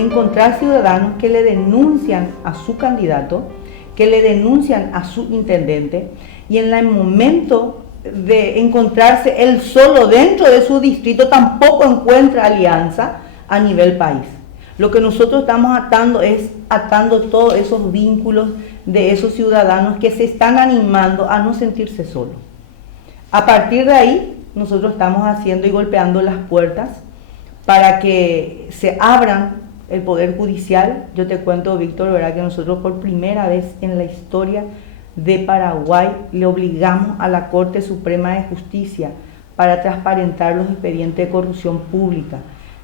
encontrar ciudadanos que le denuncian a su candidato, que le denuncian a su intendente, y en el momento de encontrarse él solo dentro de su distrito tampoco encuentra alianza a nivel país. Lo que nosotros estamos atando todos esos vínculos de esos ciudadanos que se están animando a no sentirse solos. A partir de ahí, nosotros estamos haciendo y golpeando las puertas para que se abran el Poder Judicial. Yo te cuento, Víctor, ¿verdad?, que nosotros por primera vez en la historia de Paraguay le obligamos a la Corte Suprema de Justicia para transparentar los expedientes de corrupción pública.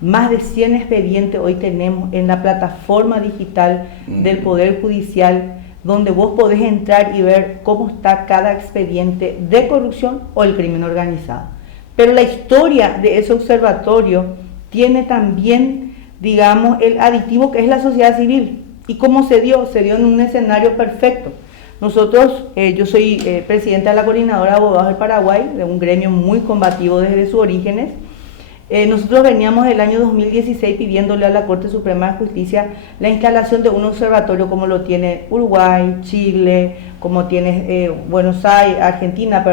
Más de 100 expedientes hoy tenemos en la plataforma digital del Poder Judicial, donde vos podés entrar y ver cómo está cada expediente de corrupción o el crimen organizado. Pero la historia de ese observatorio tiene también, digamos, el aditivo que es la sociedad civil. ¿Y cómo se dio? Se dio en un escenario perfecto. Nosotros, yo soy presidenta de la Coordinadora de Abogados del Paraguay, de un gremio muy combativo desde sus orígenes. Nosotros veníamos del año 2016 pidiéndole a la Corte Suprema de Justicia la instalación de un observatorio como lo tiene Uruguay, Chile, como tiene Buenos Aires, Argentina,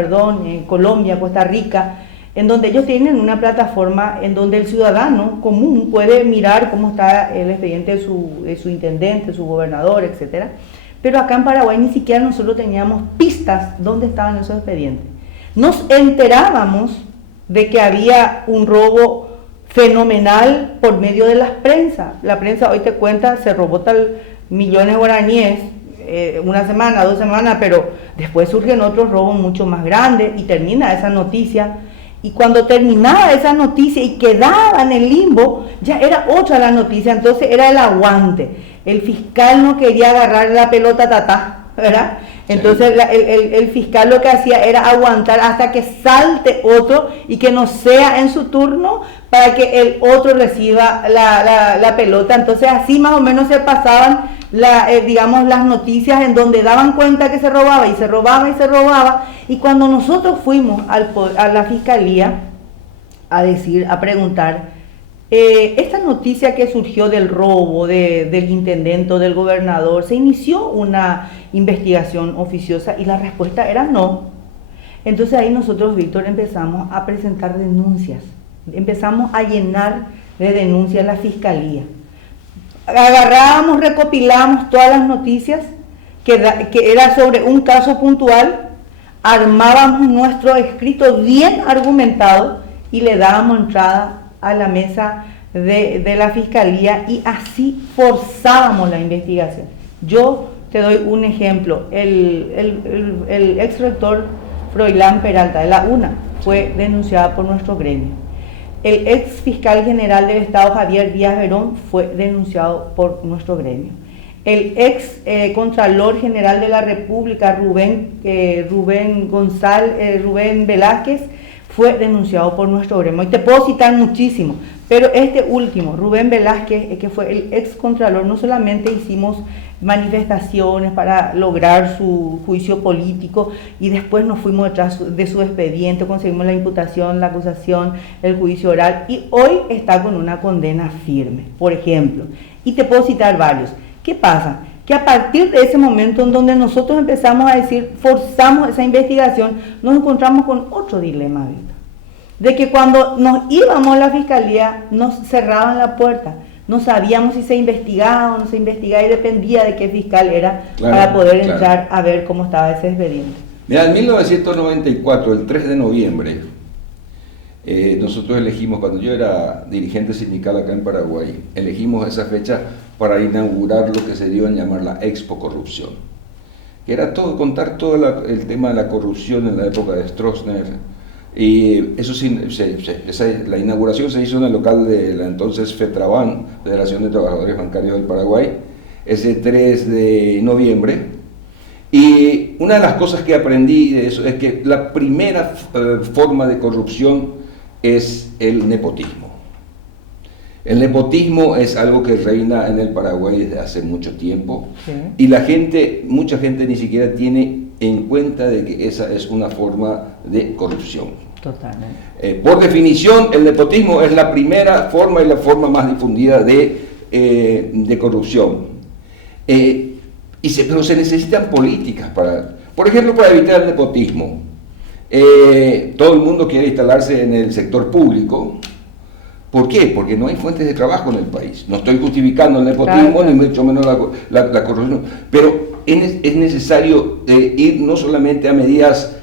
Colombia, Costa Rica, en donde ellos tienen una plataforma en donde el ciudadano común puede mirar cómo está el expediente de su intendente, su gobernador, etc. Pero acá en Paraguay ni siquiera nosotros teníamos pistas dónde estaban esos expedientes. Nos enterábamos de que había un robo fenomenal por medio de las prensa. La prensa hoy te cuenta, se robó tal millones de guaraníes, una semana, 2 semanas, pero después surgen otros robos mucho más grandes y termina esa noticia. Y cuando terminaba esa noticia y quedaba en el limbo, ya era otra la noticia, entonces era el aguante. El fiscal no quería agarrar la pelota tatá, ¿verdad? Entonces el fiscal lo que hacía era aguantar hasta que salte otro y que no sea en su turno para que el otro reciba la pelota. Entonces así más o menos se pasaban digamos, las noticias en donde daban cuenta que se robaba y se robaba y se robaba. Y cuando nosotros fuimos a la fiscalía a preguntar, esta noticia que surgió del robo del intendente o del gobernador, ¿se inició una investigación oficiosa? Y la respuesta era no. Entonces ahí nosotros, Víctor, empezamos a presentar denuncias, empezamos a llenar de denuncias la fiscalía. Agarrábamos, recopilábamos todas las noticias que era sobre un caso puntual, armábamos nuestro escrito bien argumentado y le dábamos entrada a la mesa de la fiscalía y así forzábamos la investigación. Yo te doy un ejemplo. El ex rector Froilán Peralta de la UNA fue denunciado por nuestro gremio. El ex fiscal general del Estado Javier Díaz Verón fue denunciado por nuestro gremio. El ex contralor general de la República Rubén Velázquez fue denunciado por nuestro gremio. Y te puedo citar muchísimo, pero este último, Rubén Velázquez, que fue el ex contralor, no solamente hicimos manifestaciones para lograr su juicio político y después nos fuimos detrás de su expediente, conseguimos la imputación, la acusación, el juicio oral y hoy está con una condena firme, por ejemplo. Y te puedo citar varios. ¿Qué pasa? Que a partir de ese momento en donde nosotros empezamos a decir, forzamos esa investigación, nos encontramos con otro dilema, Víctor, de que cuando nos íbamos a la fiscalía nos cerraban la puerta, no sabíamos si se investigaba o no se investigaba y dependía de qué fiscal era para poder entrar a ver cómo estaba ese expediente. Mira, en 1994, el 3 de noviembre, nosotros elegimos, cuando yo era dirigente sindical acá en Paraguay, elegimos esa fecha para inaugurar lo que se dio a llamar la Expo Corrupción, que era contar todo el tema de la corrupción en la época de Stroessner. Y eso la inauguración se hizo en el local de la entonces FETRABAN, Federación de Trabajadores Bancarios del Paraguay, ese 3 de noviembre. Y una de las cosas que aprendí de eso es que la primera forma de corrupción es el nepotismo. El nepotismo es algo que reina en el Paraguay desde hace mucho tiempo, sí. Y mucha gente ni siquiera tiene en cuenta de que esa es una forma de corrupción. Totalmente. Por definición, el nepotismo es la primera forma y la forma más difundida de de corrupción. Pero se necesitan políticas por ejemplo, para evitar el nepotismo. Todo el mundo quiere instalarse en el sector público. ¿Por qué? Porque no hay fuentes de trabajo en el país. No estoy justificando el nepotismo, claro, ni mucho menos la corrupción, pero es necesario ir no solamente a medidas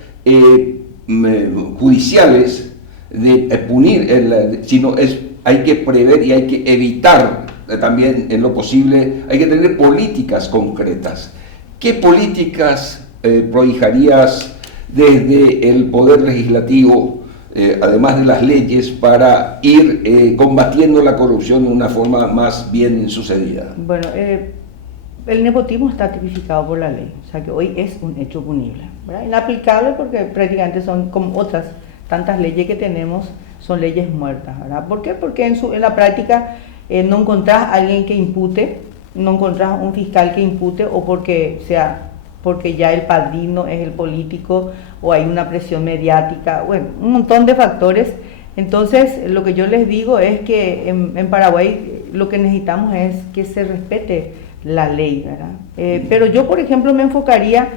judiciales de punir, sino hay que prever y hay que evitar también en lo posible, hay que tener políticas concretas. ¿Qué políticas prohijarías desde el Poder Legislativo, además de las leyes, para ir combatiendo la corrupción de una forma más bien sucedida? Bueno, el nepotismo está tipificado por la ley, o sea que hoy es un hecho punible, ¿verdad? Inaplicable porque prácticamente son como otras tantas leyes que tenemos, son leyes muertas, ¿verdad? ¿Por qué? Porque en la práctica no encontrás a alguien que impute, no encontrás un fiscal que impute, o porque ya el padrino es el político, o hay una presión mediática, bueno, un montón de factores. Entonces, lo que yo les digo es que en Paraguay lo que necesitamos es que se respete la ley, ¿verdad? Pero yo, por ejemplo, me enfocaría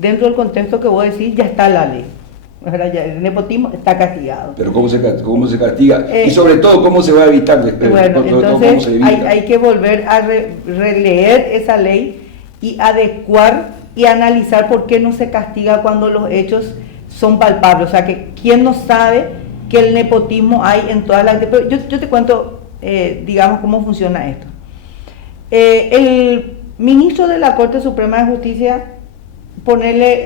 dentro del contexto que vos decís, ya está la ley. Ya el nepotismo está castigado. Pero ¿cómo se castiga? Y sobre todo, ¿cómo se va a evitar? Bueno, entonces hay que volver a releer esa ley y adecuar y analizar por qué no se castiga cuando los hechos son palpables. O sea, que quién no sabe que el nepotismo hay en todas las... Pero yo te cuento, digamos, cómo funciona esto. El ministro de la Corte Suprema de Justicia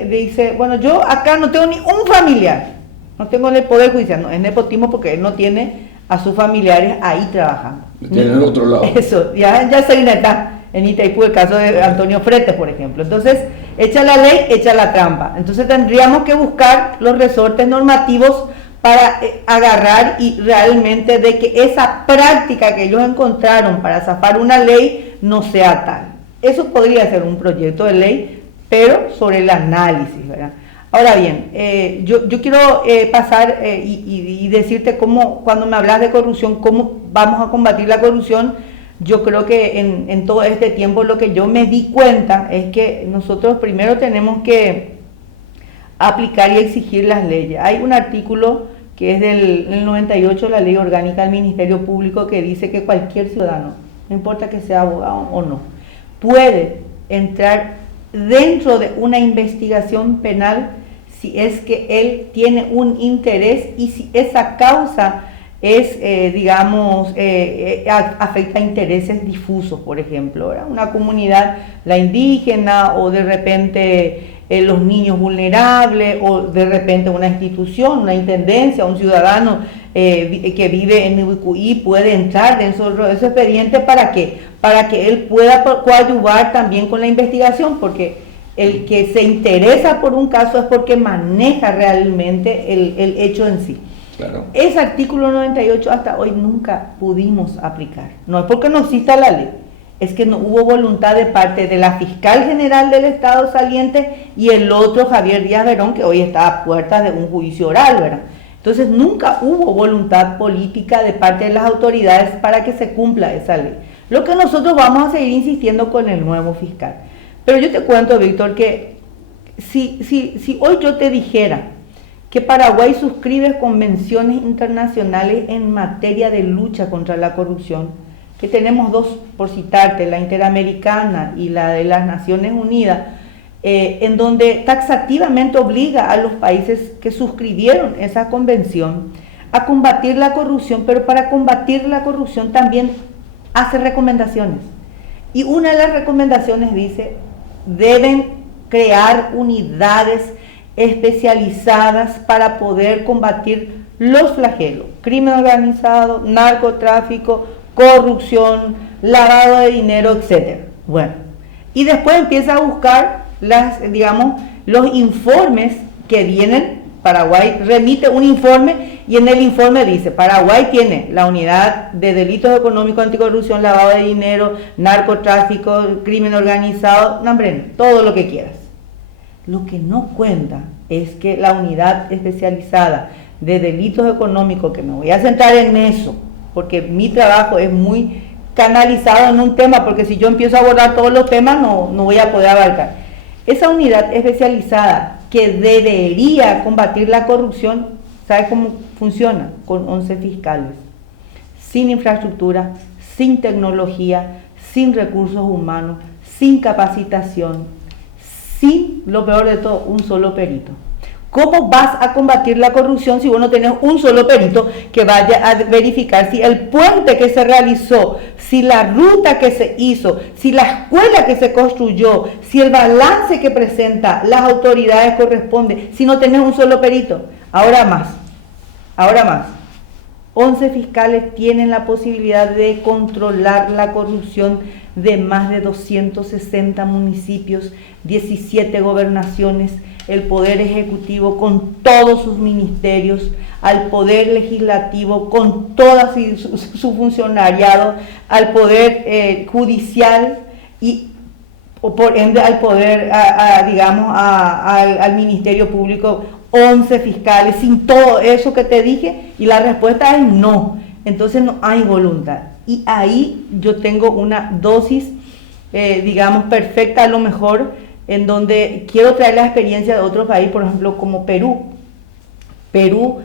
dice, bueno, yo acá no tengo ni un familiar, no tengo el poder judicial, no, es nepotismo porque él no tiene a sus familiares ahí trabajando. Tiene en el otro lado. Eso, ya se está en Itaipú el caso de Antonio Fretes, por ejemplo. Entonces, echa la ley, echa la trampa. Entonces tendríamos que buscar los resortes normativos para agarrar y realmente de que esa práctica que ellos encontraron para zafar una ley no sea tal. Eso podría ser un proyecto de ley, pero sobre el análisis, ¿verdad? Ahora bien, yo quiero pasar y decirte cómo, cuando me hablas de corrupción, cómo vamos a combatir la corrupción. Yo creo que en todo este tiempo lo que yo me di cuenta es que nosotros primero tenemos que aplicar y exigir las leyes. Hay un artículo que es del 98, la Ley Orgánica del Ministerio Público, que dice que cualquier ciudadano, no importa que sea abogado o no, puede entrar dentro de una investigación penal si es que él tiene un interés y si esa causa es, afecta a intereses difusos, por ejemplo, ¿verdad? Una comunidad, la indígena, o de repente los niños vulnerables, o de repente una institución, una intendencia, un ciudadano que vive en Ubicuí puede entrar dentro de ese expediente. ¿Para qué? Para que él pueda coadyuvar también con la investigación, porque el que se interesa por un caso es porque maneja realmente el hecho en sí. Claro. Ese artículo 98 hasta hoy nunca pudimos aplicar. No es porque no exista la ley, es que no hubo voluntad de parte de la fiscal general del Estado saliente y el otro, Javier Díaz Verón, que hoy está a puertas de un juicio oral, ¿verdad? Entonces nunca hubo voluntad política de parte de las autoridades para que se cumpla esa ley. Lo que nosotros vamos a seguir insistiendo con el nuevo fiscal. Pero yo te cuento, Víctor, que si hoy yo te dijera que Paraguay suscribe convenciones internacionales en materia de lucha contra la corrupción, que tenemos dos, por citarte, la Interamericana y la de las Naciones Unidas, en donde taxativamente obliga a los países que suscribieron esa convención a combatir la corrupción, pero para combatir la corrupción también hace recomendaciones. Y una de las recomendaciones dice, deben crear unidades especializadas para poder combatir los flagelos, crimen organizado, narcotráfico, corrupción, lavado de dinero, etc. Bueno, y después empieza a buscar los informes que vienen. Paraguay remite un informe y en el informe dice, Paraguay tiene la unidad de delitos económicos, anticorrupción, lavado de dinero, narcotráfico, crimen organizado, no, hombre, todo lo que quieras. Lo que no cuenta es que la unidad especializada de delitos económicos, que me voy a centrar en eso, porque mi trabajo es muy canalizado en un tema, porque si yo empiezo a abordar todos los temas no voy a poder abarcar. Esa unidad especializada que debería combatir la corrupción, ¿sabe cómo funciona? Con 11 fiscales, sin infraestructura, sin tecnología, sin recursos humanos, sin capacitación, sin, lo peor de todo, un solo perito. ¿Cómo vas a combatir la corrupción si vos no tenés un solo perito que vaya a verificar si el puente que se realizó, si la ruta que se hizo, si la escuela que se construyó, si el balance que presenta las autoridades corresponde, si no tenés un solo perito? Ahora más. 11 fiscales tienen la posibilidad de controlar la corrupción de más de 260 municipios, 17 gobernaciones, el Poder Ejecutivo con todos sus ministerios, al Poder Legislativo con todo su funcionariado, al Poder Judicial y por ende al Poder, al Ministerio Público, 11 fiscales, sin todo eso que te dije, y la respuesta es no. Entonces no hay voluntad. Y ahí yo tengo una dosis, perfecta a lo mejor, en donde quiero traer la experiencia de otro país, por ejemplo, como Perú. Perú,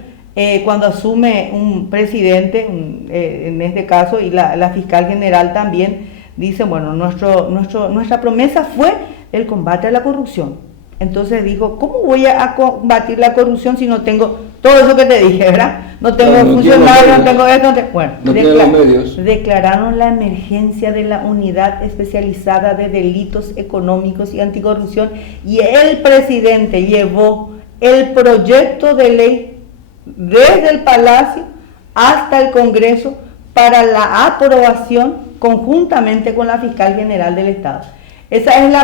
cuando asume un presidente, en este caso, y la fiscal general también, dice, bueno, nuestra promesa fue el combate a la corrupción. Entonces dijo, ¿cómo voy a combatir la corrupción si no tengo todo eso que te dije, verdad? No tengo funcionarios, no tengo esto, bueno, declararon la emergencia de la Unidad Especializada de Delitos Económicos y Anticorrupción, y el presidente llevó el proyecto de ley desde el Palacio hasta el Congreso para la aprobación conjuntamente con la Fiscal General del Estado. Esa es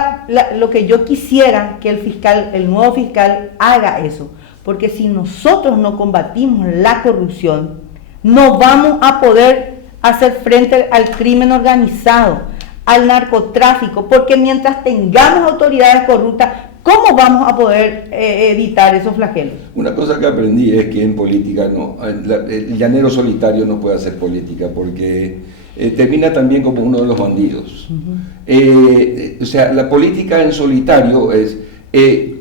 lo que yo quisiera que el nuevo fiscal haga eso, porque si nosotros no combatimos la corrupción, no vamos a poder hacer frente al crimen organizado, al narcotráfico, porque mientras tengamos autoridades corruptas, ¿cómo vamos a poder evitar esos flagelos? Una cosa que aprendí es que en política el llanero solitario no puede hacer política, porque termina también como uno de los bandidos. O sea, la política en solitario es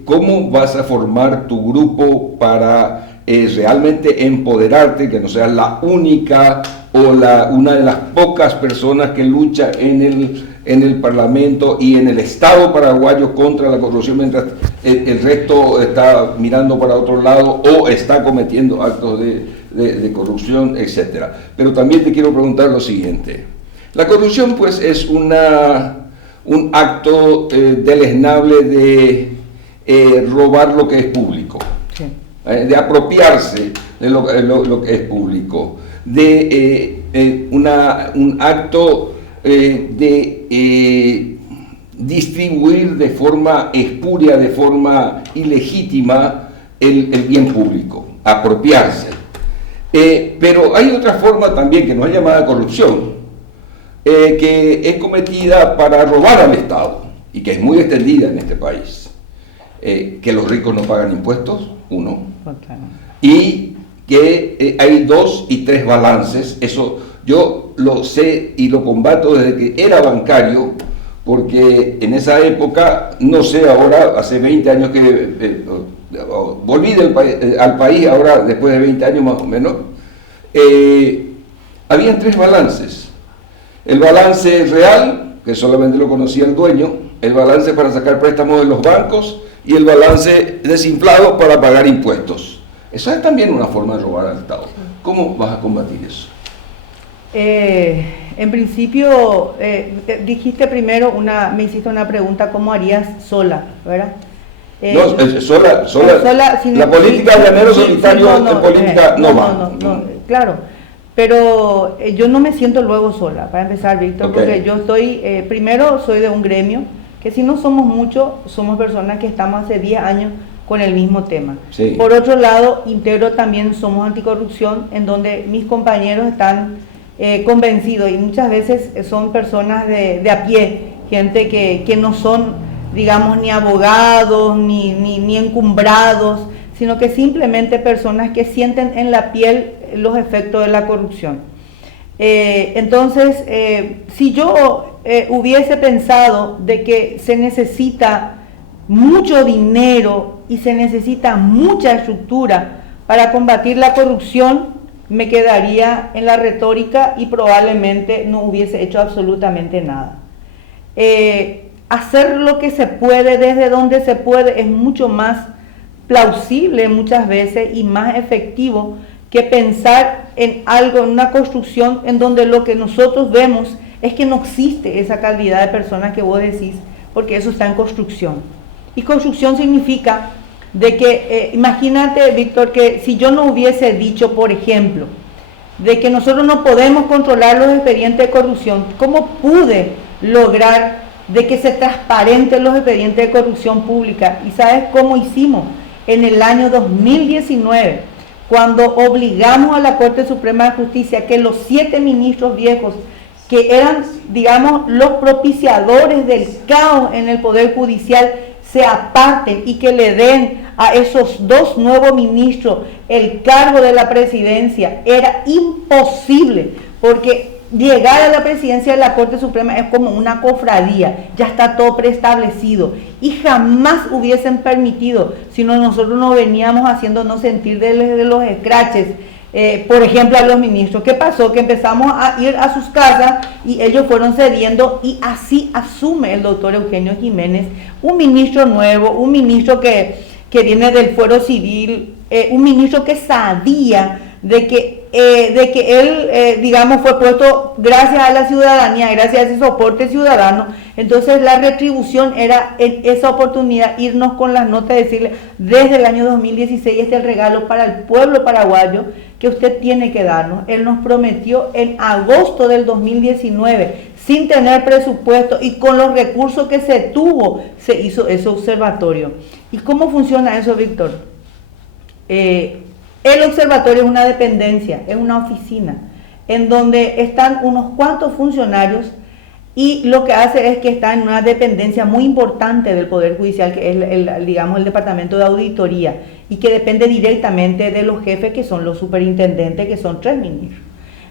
cómo vas a formar tu grupo para realmente empoderarte, que no seas la única o una de las pocas personas que lucha en el Parlamento y en el Estado paraguayo contra la corrupción, mientras el resto está mirando para otro lado o está cometiendo actos de corrupción, etc. Pero también te quiero preguntar lo siguiente. La corrupción, pues, es un acto deleznable de robar lo que es público, sí, de apropiarse de lo que es público, de un acto de distribuir de forma espuria, de forma ilegítima el bien público, apropiarse. Pero hay otra forma también que no es llamada corrupción, que es cometida para robar al Estado y que es muy extendida en este país. Que los ricos no pagan impuestos, uno, y que hay 2 y 3 balances. Eso yo lo sé y lo combato desde que era bancario, porque en esa época, no sé ahora, hace 20 años que volví al país, ahora después de 20 años más o menos, habían 3 balances. El balance real, que solamente lo conocía el dueño, el balance para sacar préstamos de los bancos y el balance desinflado para pagar impuestos. Eso es también una forma de robar al Estado. ¿Cómo vas a combatir eso? En principio, dijiste primero, me hiciste una pregunta, ¿cómo harías sola, verdad? Sola, la política de llanero solitario en política no va. Claro. Pero yo no me siento luego sola, para empezar, Víctor, porque yo primero soy de un gremio, que si no somos muchos, somos personas que estamos hace 10 años con el mismo tema. Sí. Por otro lado, integro también Somos Anticorrupción, en donde mis compañeros están convencidos, y muchas veces son personas de a pie, gente que no son, digamos, ni abogados, ni encumbrados, sino que simplemente personas que sienten en la piel los efectos de la corrupción. Entonces, si yo hubiese pensado de que se necesita mucho dinero y se necesita mucha estructura para combatir la corrupción, me quedaría en la retórica y probablemente no hubiese hecho absolutamente nada. Hacer lo que se puede desde donde se puede es mucho más plausible muchas veces y más efectivo que pensar en algo, en una construcción en donde lo que nosotros vemos es que no existe esa calidad de personas que vos decís, porque eso está en construcción. Y construcción significa de que, imagínate, Víctor, que si yo no hubiese dicho, por ejemplo, de que nosotros no podemos controlar los expedientes de corrupción, ¿cómo pude lograr de que se transparenten los expedientes de corrupción pública? ¿Y sabes cómo hicimos? En el año 2019, cuando obligamos a la Corte Suprema de Justicia que los 7 ministros viejos, que eran, digamos, los propiciadores del caos en el Poder Judicial, se aparten y que le den a esos 2 nuevos ministros el cargo de la presidencia. Era imposible, porque llegar a la presidencia de la Corte Suprema es como una cofradía, ya está todo preestablecido y jamás hubiesen permitido, si no nosotros no veníamos haciéndonos sentir de los escraches. Por ejemplo, a los ministros, ¿qué pasó? Que empezamos a ir a sus casas y ellos fueron cediendo, y así asume el doctor Eugenio Jiménez, un ministro nuevo, un ministro que viene del fuero civil, un ministro que sabía de que él, digamos, fue puesto gracias a la ciudadanía, gracias a ese soporte ciudadano. Entonces la retribución era en esa oportunidad irnos con las notas, decirle, desde el año 2016 este es el regalo para el pueblo paraguayo que usted tiene que darnos. Él nos prometió en agosto del 2019, sin tener presupuesto y con los recursos que se tuvo, se hizo ese observatorio. ¿Y cómo funciona eso, Víctor? El observatorio es una dependencia, es una oficina, en donde están unos cuantos funcionarios, y lo que hace es que está en una dependencia muy importante del Poder Judicial, que es digamos, el Departamento de Auditoría, y que depende directamente de los jefes, que son los superintendentes, que son 3 ministros.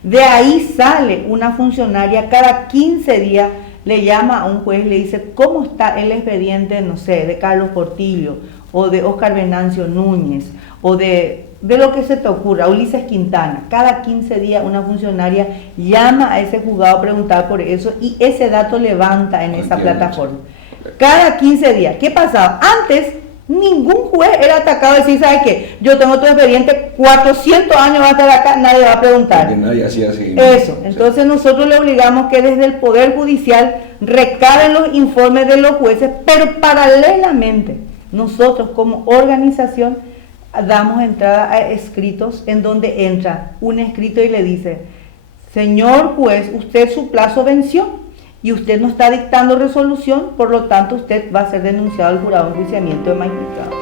De ahí sale una funcionaria, cada 15 días le llama a un juez y le dice cómo está el expediente, no sé, de Carlos Portillo, o de Oscar Venancio Núñez, o de lo que se te ocurra, Ulises Quintana. Cada 15 días una funcionaria llama a ese juzgado a preguntar por eso, y ese dato levanta en esa plataforma. Cada 15 días. ¿Qué pasaba? Antes ningún juez era atacado y decir, ¿sabes qué? Yo tengo tu expediente, 400 años va a estar acá, nadie va a preguntar. Porque nadie hacía así. Eso. Entonces nosotros le obligamos que desde el Poder Judicial recaben los informes de los jueces, pero paralelamente nosotros como organización damos entrada a escritos, en donde entra un escrito y le dice, señor juez, usted su plazo venció y usted no está dictando resolución, por lo tanto usted va a ser denunciado al jurado de enjuiciamiento de magistrado.